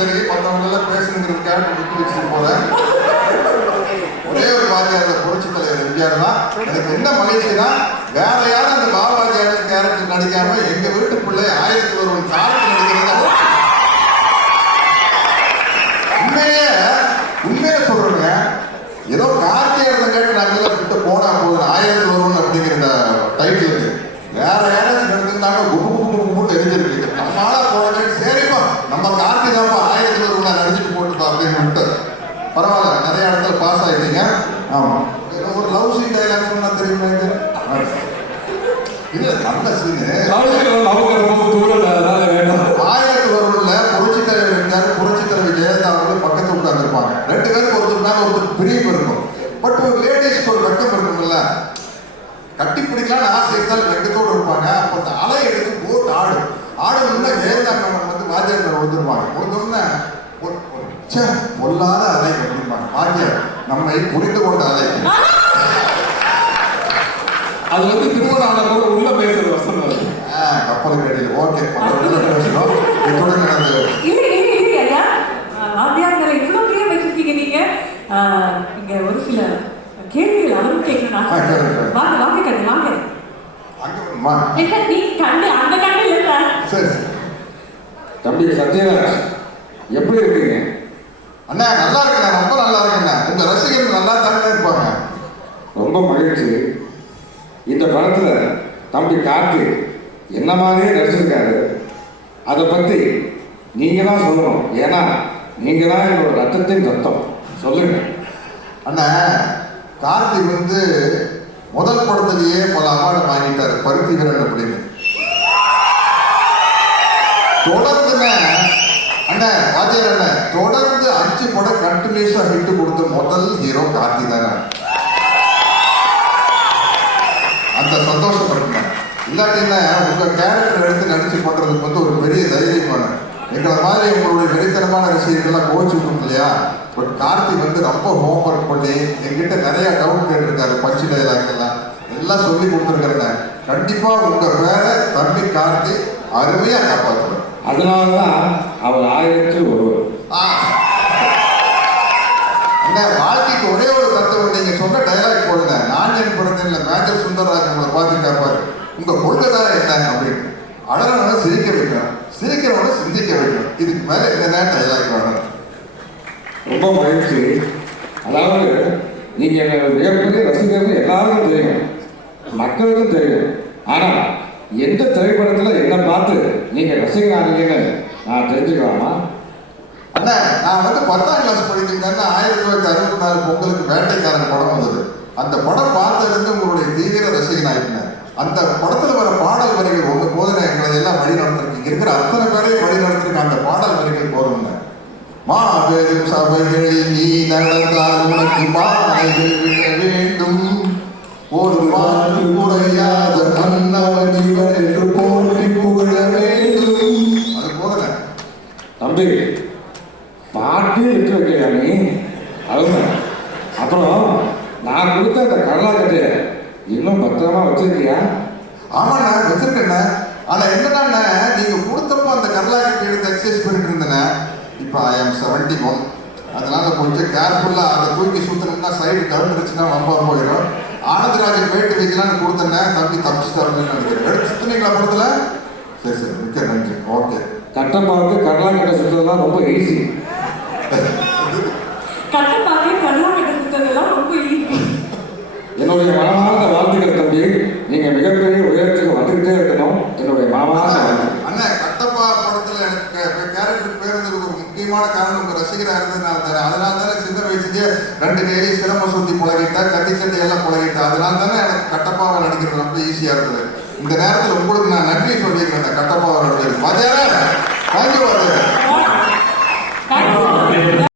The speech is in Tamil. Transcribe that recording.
தெரியும், மற்றவங்க எல்லாம் பேசணுங்கிறதுக்காக விட்டு வச்சுட்டு போறேன். ஒரே ஒரு வாத்தியார் புரட்சி தலைவர் எம்ஜிஆர் தான். எனக்கு என்ன மகிழ்ச்சினா, வேற யாரும் அந்த பாபாஜியார் கேரக்டர் நடிக்காம எங்க வீட்டு பிள்ளை 1001 காலத்தில் நடிக்கிறது. உண்மையே சொல்றேங்க, ஏதோ கார்த்திகேயன் கேட்டு நாங்கள் கிட்ட போனா போதும் 1001 அப்படிங்கிற டைட்டிலுக்கு வேற யாராச்சும் நடந்திருந்தாங்க குப்பு குப்பு குப்புன்னு தெரிஞ்சிருக்கு. நம்மளால போறது சரிப்பா, நம்ம கார்த்தி தான்ப்பா 1001 நடிச்சுட்டு போட்டுப்பா அப்படின்னு விட்டு பரவாயில்ல, நிறைய இடத்துல பாஸ் ஆயிட்டீங்க. ஆமா, ஒரு லவ் சீன் டைலாக் சொன்னா தெரியுமா? இது நல்ல சீனு. 1001ல புரட்சி தலைவர் இருந்தாரு, புரட்சி தலைவர் ஜெயலலிதா அவர்கள் பக்கத்து உட்கார்ந்துருப்பாங்க. 2 பேருக்கு ஒருத்தர் மேல ஒருத்தர் பிரிவு இருக்கும். பட் ஒரு லேடிஸ்க்கு ஒரு வெக்கம் இருக்கும்ல, கட்டி பிடிக்கலான்னு ஆசை இருந்தாலும் வெக்கத்தோடு இருப்பாங்க. அப்போ அந்த அலை எடுத்து போட்டு ஆடுனா ஜெயலலிதா வந்து வாத்தியார் வந்துருப்பாங்க. ஒருத்தோடனே பொல்லாத அலை அப்படிம்பாங்க. வாத்தியார் நம்மை புரிந்து கொண்ட அலை. அது வந்து திருமணம் உள்ள பேசுற வசனம். கப்பல் கடையில் ஓகே இங்க ஒரு சில கேள்விகள் அளவு கேட்கணும். வாங்க வாங்க கண்டு வாங்க. நீ கண்டு அந்த கண்டு இல்லை சார். சரி தம்பி சத்யராஜ், எப்படி இருக்கீங்க? அண்ணா நல்லா இருக்கண்ணா, ரொம்ப நல்லா இருக்குண்ணா. உங்க ரசிகர்கள் நல்லா தானே இருப்பாங்க. ரொம்ப மகிழ்ச்சி. இந்த படத்துல தம்பி கார்த்தி என்ன மாதிரியே நடிச்சிருக்காரு. அதை பத்தி நீங்க தான் சொல்லணும். ஏன்னா நீங்க தான் என்னோட ரத்தத்தின் ரத்தம். சொல்லுங்க அண்ணா. கார்த்தி வந்து முதல் படத்திலேயே பல அவார்டு வாங்கிட்டாரு, பருத்தி வீரன் அப்படின்னு. தொடர்ந்து அண்ணா வாத்தியார் அண்ணா தொடர்ந்து 5 படம் கண்டினியூஸா ஹிட் கொடுத்த முதல் ஹீரோ கார்த்தி தானே. அந்த சந்தோஷப்படுங்க. இல்லாட்டின்னா உங்க கேரக்டர் எடுத்து நடிச்சு பண்றதுக்கு வந்து ஒரு பெரிய தைரியமான எங்களை மாதிரி உங்களுடைய வெறித்தனமான ரசிகர்கள்லாம் கோச்சு விட்டுரும் இல்லையா. பட் கார்த்தி வந்து ரொம்ப ஹோம்ஒர்க் பண்ணி எங்கிட்ட நிறைய டவுட் கேட்டிருக்காரு. பஞ்சு டைலாக் எல்லாம் சொல்லி கொடுத்துருக்காருங்க. கண்டிப்பா உங்க பேரை தம்பி கார்த்தி அருமையா காப்பாற்றுவார். அதனாலதான் அவர் 1001. அந்த வாழ்க்கைக்கு ஒரே ஒரு தத்துவம், நீங்க சொன்ன டைலாக் போடுங்க. நான் என் பிறந்தேன் மேஜர் சுந்தரராஜ் உங்களை பார்த்து கேட்பாரு, உங்க கொள்கை தான் என்ன அப்படின்னு. அழகான சிரிக்க வைக்கணும், சிரிக்கிறவன சிந்திக்க வைக்கணும். இதுக்கு மேல என்ன டைலாக் வேணும்? ரொம்ப மகிழ்ச்சி. அதாவது நீங்க மிகப்பெரிய ரசிகர்கள் எல்லாருக்கும் தெரியும், மக்களுக்கும் தெரியும். ஆனா எந்த திரைப்படத்துல என்ன பார்த்து நீங்க ரசிகரானீங்கன்னு நான் தெரிஞ்சுக்கலாமா? அண்ணா நான் வந்து 10ஆம் கிளாஸ் படிக்கிறேன்னா 1964 பொங்கலுக்கு வேட்டைக்காரன் படம் வந்தது. அந்த படம் பார்த்ததுலேருந்து உங்களுடைய தீவிர ரசிகன் ஆகிட்டேன். அந்த படத்துல வர பாடல் வரிகள் ஒன்று போதும் எங்களை எல்லாம் வழி நடத்திருக்கு. இங்க இருக்கிற அத்தனை பேரையும் வழி நடத்திருக்கு. அந்த பாடல் வரிகள் போதுங்க. மாபெரும் சபைகளில் நீ நடந்தால் உனக்கு மாலைகள் விட வேண்டும், ஒரு மாற்று குறையாத மன்னவன் இவன் என்று போற்றி புகழ வேண்டும். அது போதுங்க தம்பி. பாட்டே விட்டு வைக்கலையா நீ? அதுங்க. அப்புறம் நான் கொடுத்த அந்த கடலா கட்டையை இன்னும் பத்திரமா வச்சிருக்கியா? ஆமாண்ணா வச்சிருக்கேண்ணா. ஆனா என்னன்னா நீங்க கொடுத்தப்போ அந்த கரலாக்கட்டை எடுத்து எக்ஸசைஸ் பண்ணிட்டு இருந்தேண்ணா. இப்போ I am 71. அதனால கொஞ்சம் கேர்ஃபுல்லா அதை தூக்கி சுத்தணும்னா சைடு கலந்துருச்சுன்னா வம்பா போயிடும். ஆனந்தராஜன் வெயிட் வைக்கலான்னு கொடுத்தேன்னா தம்பி தப்பிச்சு தரணும்னு நினைக்கிறேன். எடுத்து சுத்தினீங்களா படத்துல? சரி சரி, மிக்க நன்றி. ஓகே. கட்டப்பாவுக்கு கடலா கட்டை சுத்தலாம் ரொம்ப ஈஸி. கட்டப்பாக்கு கடலா கட்டை சுத்ததெல்லாம் ரொம்ப ஈஸி. என்னுடைய மனமார்ந்த வாழ்த்துக்கள் தம்பி. நீங்க மிகப்பெரிய உயரத்துக்கு வந்துகிட்டே இருக்கணும். என்னுடைய மனமார்ந்த அண்ணா. கட்டப்பா படத்துல எனக்கு கேரக்டர் பேர் இருந்தது ஒரு முக்கியமான காரணம் உங்க ரசிகரா இருந்ததுனால தானே. அதனால தானே சின்ன வயசுலயே 2 நேரி சிரம சுத்தி பழகிட்டா, கத்தி சட்டை எல்லாம் பழகிட்டா. அதனால தானே எனக்கு கட்டப்பாவை நடிக்கிறது ரொம்ப ஈஸியா இருந்தது. இந்த நேரத்தில் உங்களுக்கு நான் நன்றி சொல்லியிருக்கேன். கட்டப்பாவோட வாத்தியாரே, தேங்க்யூ வாத்தியாரே.